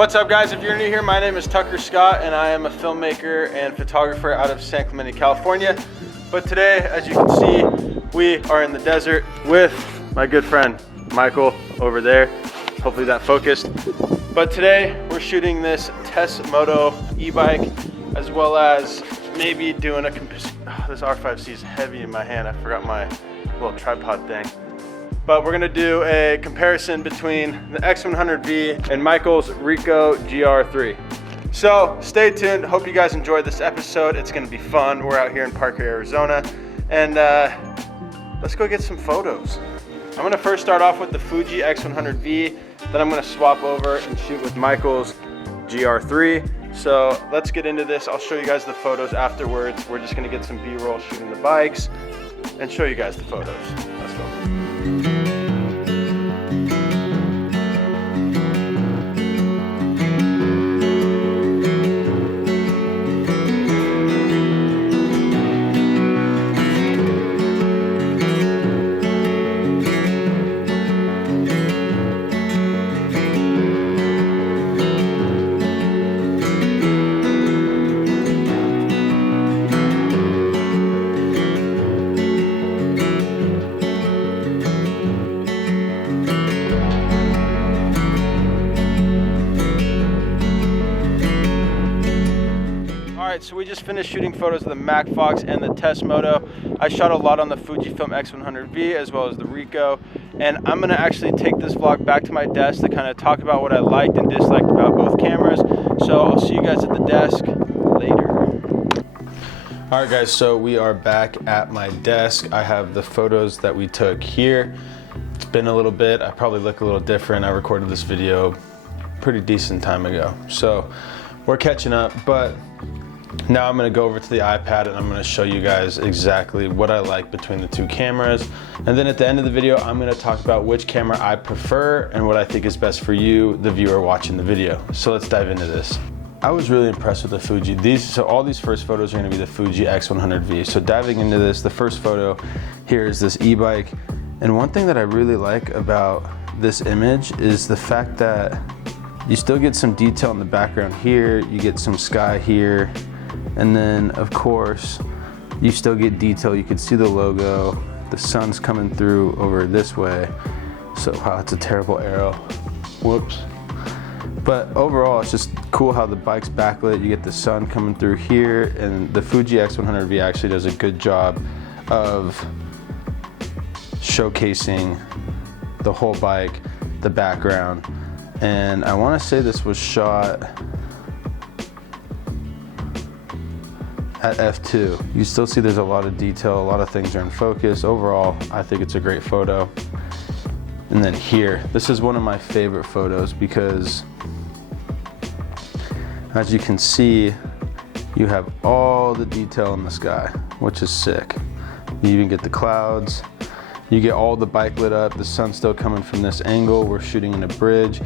What's up guys, if you're new here, my name is Tucker Scott and I am a filmmaker and photographer out of San Clemente, California. But today, as you can see, we are in the desert with my good friend, Michael, over there. Hopefully that focused. But today, we're shooting this Test Moto e-bike, as well as maybe doing a, this R5C is heavy in my hand, I forgot my little tripod thing. But we're gonna do a comparison between the X100V and Michael's Ricoh GR3. So stay tuned, hope you guys enjoyed this episode. It's gonna be fun. We're out here in Parker, Arizona, and let's go get some photos. I'm gonna first start off with the Fuji X100V, then I'm gonna swap over and shoot with Michael's GR3. So let's get into this. I'll show you guys the photos afterwards. We're just gonna get some B-roll shooting the bikes and show you guys the photos. Let's go. Alright, so we just finished shooting photos of the Mac Fox and the Test Moto. I shot a lot on the Fujifilm X100V as well as the Ricoh, and I'm going to actually take this vlog back to my desk to kind of talk about what I liked and disliked about both cameras. So I'll see you guys at the desk later. Alright guys, so we are back at my desk. I have the photos that we took here. It's been a little bit, I probably look a little different. I recorded this video pretty decent time ago. So we're catching up, but now I'm gonna go over to the iPad and I'm gonna show you guys exactly what I like between the two cameras. And then at the end of the video, I'm gonna talk about which camera I prefer and what I think is best for you, the viewer watching the video. So let's dive into this. I was really impressed with the Fuji. So all these first photos are gonna be the Fuji X100V. So diving into this, the first photo here is this e-bike. And one thing that I really like about this image is the fact that you still get some detail in the background here, you get some sky here, and then of course you still get detail. You can see the logo, the sun's coming through over this way. So wow, it's a terrible arrow, whoops. But overall it's just cool how the bike's backlit. You get the sun coming through here, and the Fuji X100V actually does a good job of showcasing the whole bike, the background. And I want to say this was shot at f2. You still see there's a lot of detail, a lot of things are in focus. Overall, I think it's a great photo. And then here, this is one of my favorite photos because as you can see, you have all the detail in the sky, which is sick. You even get the clouds, you get all the bike lit up, the sun's still coming from this angle. We're shooting in a bridge.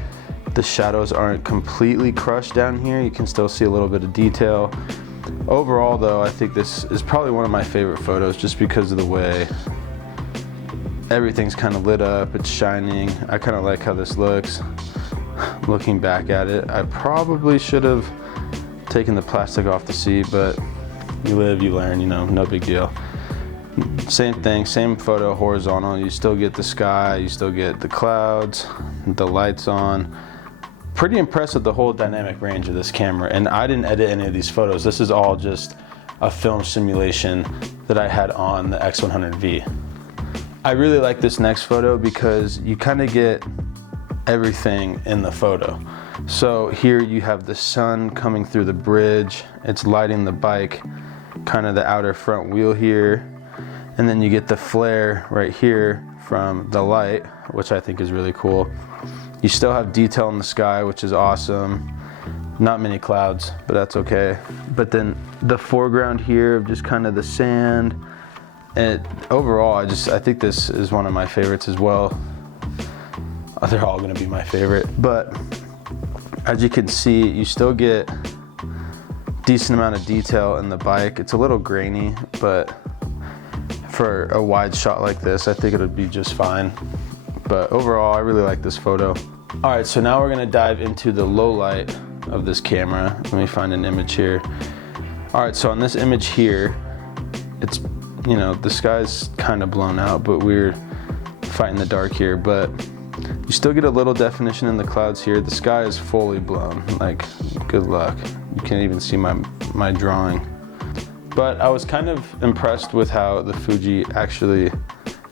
The shadows aren't completely crushed down here. You can still see a little bit of detail. Overall though, I think this is probably one of my favorite photos just because of the way everything's kind of lit up, it's shining. I kind of like how this looks. Looking back at it, I probably should have taken the plastic off the seat, but you live, you learn, you know, no big deal. Same thing, same photo, horizontal. You still get the sky, you still get the clouds, the lights on. Pretty impressed with the whole dynamic range of this camera, and I didn't edit any of these photos. This is all just a film simulation that I had on the X100V. I really like this next photo because you kind of get everything in the photo. So here you have the sun coming through the bridge, it's lighting the bike, kind of the outer front wheel here, and then you get the flare right here from the light, which I think is really cool. You still have detail in the sky, which is awesome. Not many clouds, but that's okay. But then the foreground here of just kind of the sand. And overall, I think this is one of my favorites as well. They're all gonna be my favorite. But as you can see, you still get decent amount of detail in the bike. It's a little grainy, but for a wide shot like this, I think it would be just fine. But overall, I really like this photo. All right, so now we're gonna dive into the low light of this camera. Let me find an image here. All right, so on this image here, it's, you know, the sky's kind of blown out, but we're fighting the dark here, but you still get a little definition in the clouds here. The sky is fully blown, like, good luck. You can't even see my drawing. But I was kind of impressed with how the Fuji actually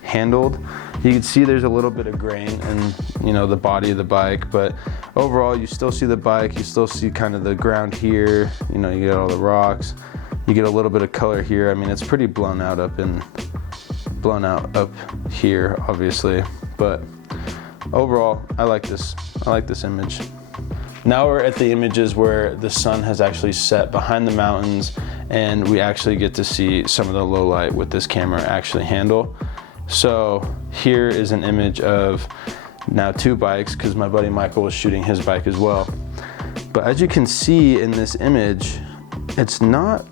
handled. You can see there's a little bit of grain in, you know, the body of the bike, but overall you still see the bike, you still see kind of the ground here, you know, you get all the rocks, you get a little bit of color here. I mean, it's pretty blown out up here, obviously, but overall, I like this image. Now we're at the images where the sun has actually set behind the mountains, and we actually get to see some of the low light with this camera actually handle. So here is an image of now 2 bikes, because my buddy Michael was shooting his bike as well. But as you can see in this image, it's not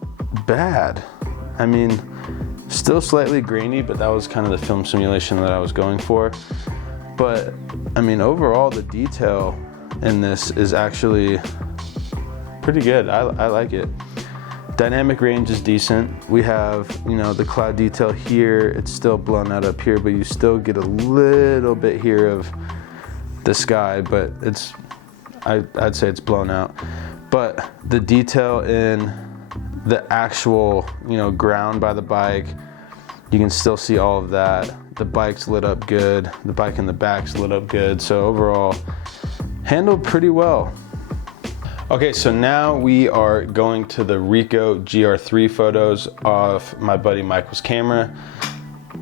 bad. I mean, still slightly grainy, but that was kind of the film simulation that I was going for. But I mean, overall, the detail in this is actually pretty good. I like it. Dynamic range is decent. We have, you know, the cloud detail here. It's still blown out up here, but you still get a little bit here of the sky, but it's, I'd say it's blown out. But the detail in the actual, you know, ground by the bike, you can still see all of that. The bike's lit up good. The bike in the back's lit up good. So overall, handled pretty well. Okay, so now we are going to the Ricoh GR3 photos of my buddy Michael's camera.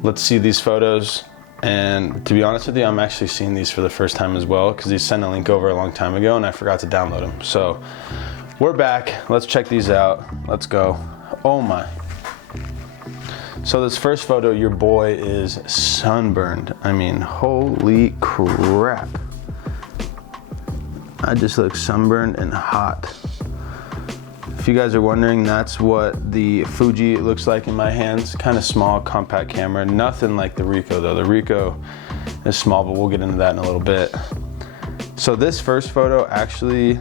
Let's see these photos. And to be honest with you, I'm actually seeing these for the first time as well, because he sent a link over a long time ago and I forgot to download them. So we're back. Let's check these out. Let's go. Oh my. So this first photo, your boy is sunburned. I mean, holy crap. I just look sunburned and hot. If you guys are wondering, that's what the Fuji looks like in my hands. Kind of small, compact camera. Nothing like the Ricoh though. The Ricoh is small, but we'll get into that in a little bit. So this first photo, actually,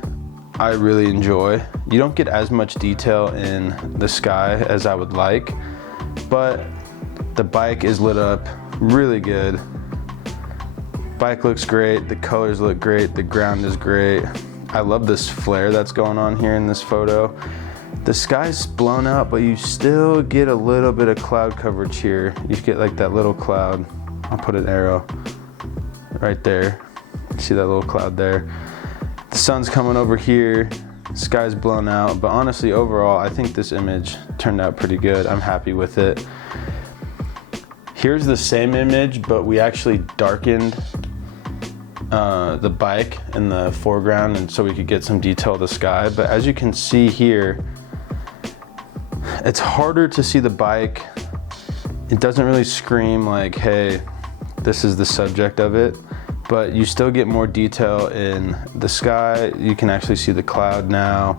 I really enjoy. You don't get as much detail in the sky as I would like, but the bike is lit up really good. Bike looks great, the colors look great, the ground is great. I love this flare that's going on here in this photo. The sky's blown out, but you still get a little bit of cloud coverage here. You get like that little cloud. I'll put an arrow right there. See that little cloud there? The sun's coming over here, sky's blown out, but honestly, overall, I think this image turned out pretty good. I'm happy with it. Here's the same image, but we actually darkened the bike in the foreground, and so we could get some detail of the sky. But as you can see here, it's harder to see the bike. It doesn't really scream like, hey, this is the subject of it, but you still get more detail in the sky. You can actually see the cloud now.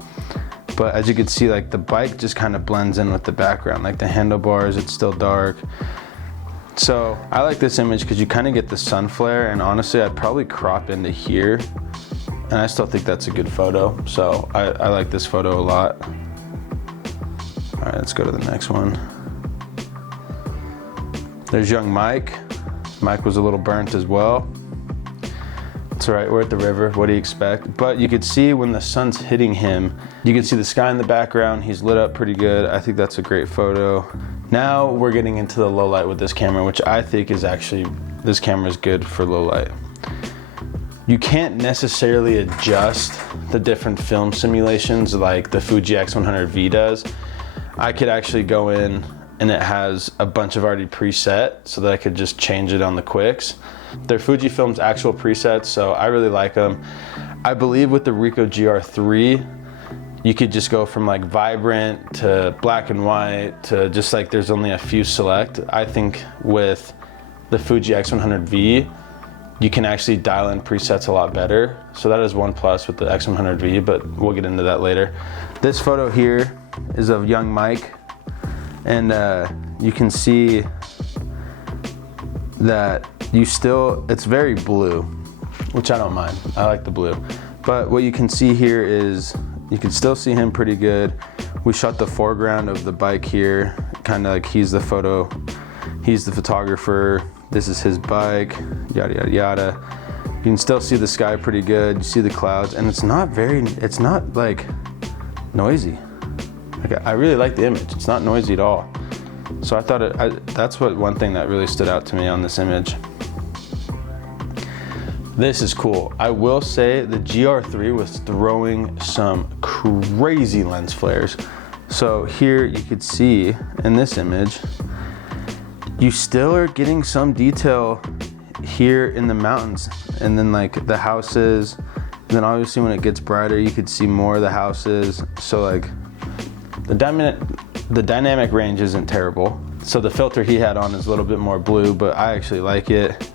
But as you can see, like, the bike just kind of blends in with the background. Like the handlebars, it's still dark. So I like this image because you kind of get the sun flare, and honestly, I'd probably crop into here, and I still think that's a good photo. So I like this photo a lot. All right, let's go to the next one. There's young Mike. Mike was a little burnt as well. It's all right, we're at the river, what do you expect? But you could see when the sun's hitting him, you can see the sky in the background, he's lit up pretty good. I think that's a great photo. Now we're getting into the low light with this camera, which I think is actually, this camera is good for low light. You can't necessarily adjust the different film simulations like the Fuji X100V does. I could actually go in and it has a bunch of already preset so that I could just change it on the quicks. They're Fujifilm's actual presets, so I really like them. I believe with the Rico GR3, you could just go from like vibrant to black and white to just like there's only a few select. I think with the Fuji X100V, you can actually dial in presets a lot better. So that is one plus with the X100V, but we'll get into that later. This photo here is of young Mike, and you can see that it's very blue. which I don't mind. I like the blue. But what you can see here is, you can still see him pretty good. We shot the foreground of the bike here, kind of like he's the photographer. This is his bike, yada, yada, yada. You can still see the sky pretty good. You see the clouds, and it's not like noisy. Like, I really like the image. It's not noisy at all. So I thought that's one thing that really stood out to me on this image. This is cool. I will say the GR3 was throwing some crazy lens flares. So here you could see in this image, you still are getting some detail here in the mountains, and then like the houses, and then obviously when it gets brighter, you could see more of the houses. So like the dynamic range isn't terrible. So the filter he had on is a little bit more blue, but I actually like it.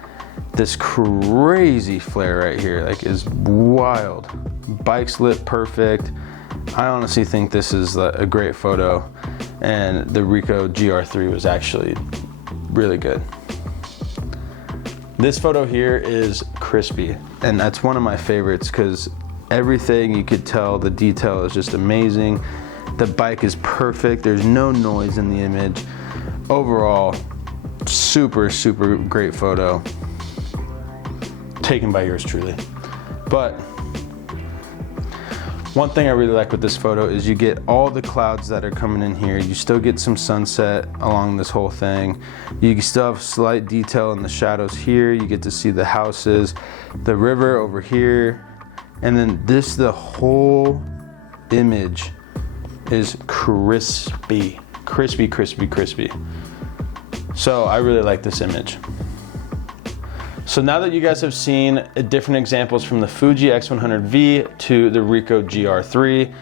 This crazy flare right here, like, is wild. Bike's lit perfect. I honestly think this is a great photo, and the Ricoh GR3 was actually really good. This photo here is crispy, and that's one of my favorites because everything you could tell, the detail is just amazing. The bike is perfect. There's no noise in the image. Overall, super, super great photo. Taken by yours truly. But one thing I really like with this photo is you get all the clouds that are coming in here. You still get some sunset along this whole thing. You still have slight detail in the shadows here. You get to see the houses, the river over here, and then the whole image is crispy, crispy, crispy, crispy. So I really like this image. So now that you guys have seen different examples from the Fuji X100V to the Ricoh GR3,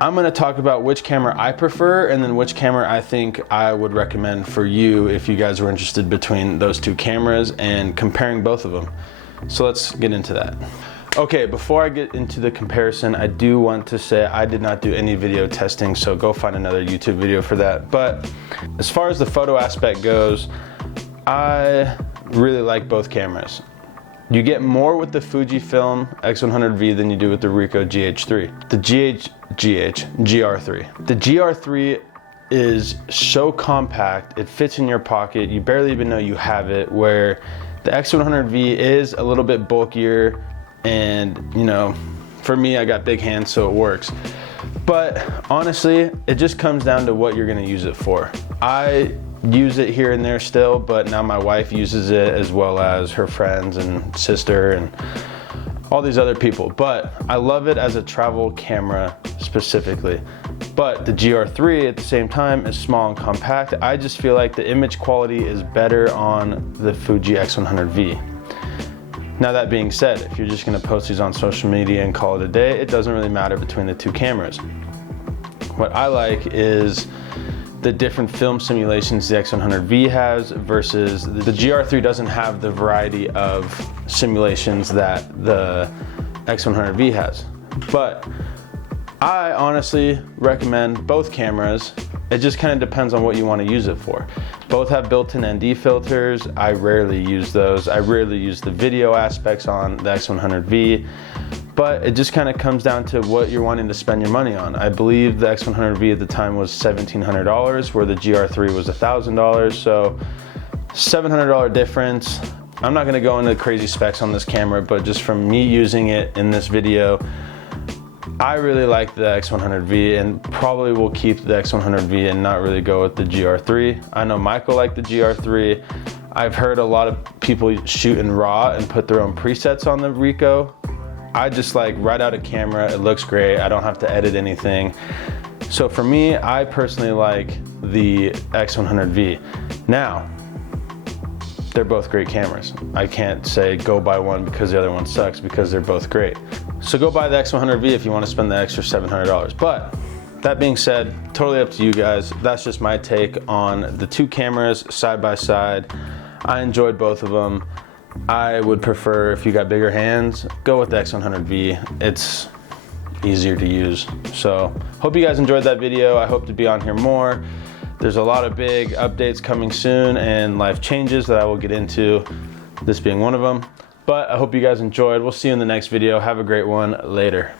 I'm gonna talk about which camera I prefer and then which camera I think I would recommend for you if you guys were interested between those two cameras and comparing both of them. So let's get into that. Okay, before I get into the comparison, I do want to say I did not do any video testing, so go find another YouTube video for that. But as far as the photo aspect goes, I really like both cameras. You get more with the Fujifilm X100V than you do with the Ricoh GH3. The GR3. The GR3 is so compact, it fits in your pocket, you barely even know you have it, where the X100V is a little bit bulkier, and you know, for me, I got big hands, so it works. But honestly, it just comes down to what you're gonna use it for. I use it here and there still, but now my wife uses it as well as her friends and sister and all these other people. But I love it as a travel camera specifically. But the GR3 at the same time is small and compact. I just feel like the image quality is better on the Fuji X100V. Now that being said, if you're just gonna post these on social media and call it a day, it doesn't really matter between the two cameras. What I like is the different film simulations the X100V has versus the GR3 doesn't have the variety of simulations that the X100V has. But I honestly recommend both cameras. It just kind of depends on what you want to use it for. Both have built-in ND filters. I rarely use those. I rarely use the video aspects on the X100V. But it just kind of comes down to what you're wanting to spend your money on. I believe the X100V at the time was $1,700, where the GR3 was $1,000, so $700 difference. I'm not gonna go into crazy specs on this camera, but just from me using it in this video, I really like the X100V and probably will keep the X100V and not really go with the GR3. I know Michael liked the GR3. I've heard a lot of people shoot in RAW and put their own presets on the Ricoh. I just like right out of camera, it looks great. I don't have to edit anything. So for me, I personally like the X100V. Now, they're both great cameras. I can't say go buy one because the other one sucks, because they're both great. So go buy the X100V if you want to spend the extra $700. But that being said, totally up to you guys. That's just my take on the two cameras side by side. I enjoyed both of them. I would prefer, if you got bigger hands, go with the X100V. It's easier to use. So hope you guys enjoyed that video. I hope to be on here more. There's a lot of big updates coming soon and life changes that I will get into, this being one of them. But I hope you guys enjoyed. We'll see you in the next video. Have a great one. Later.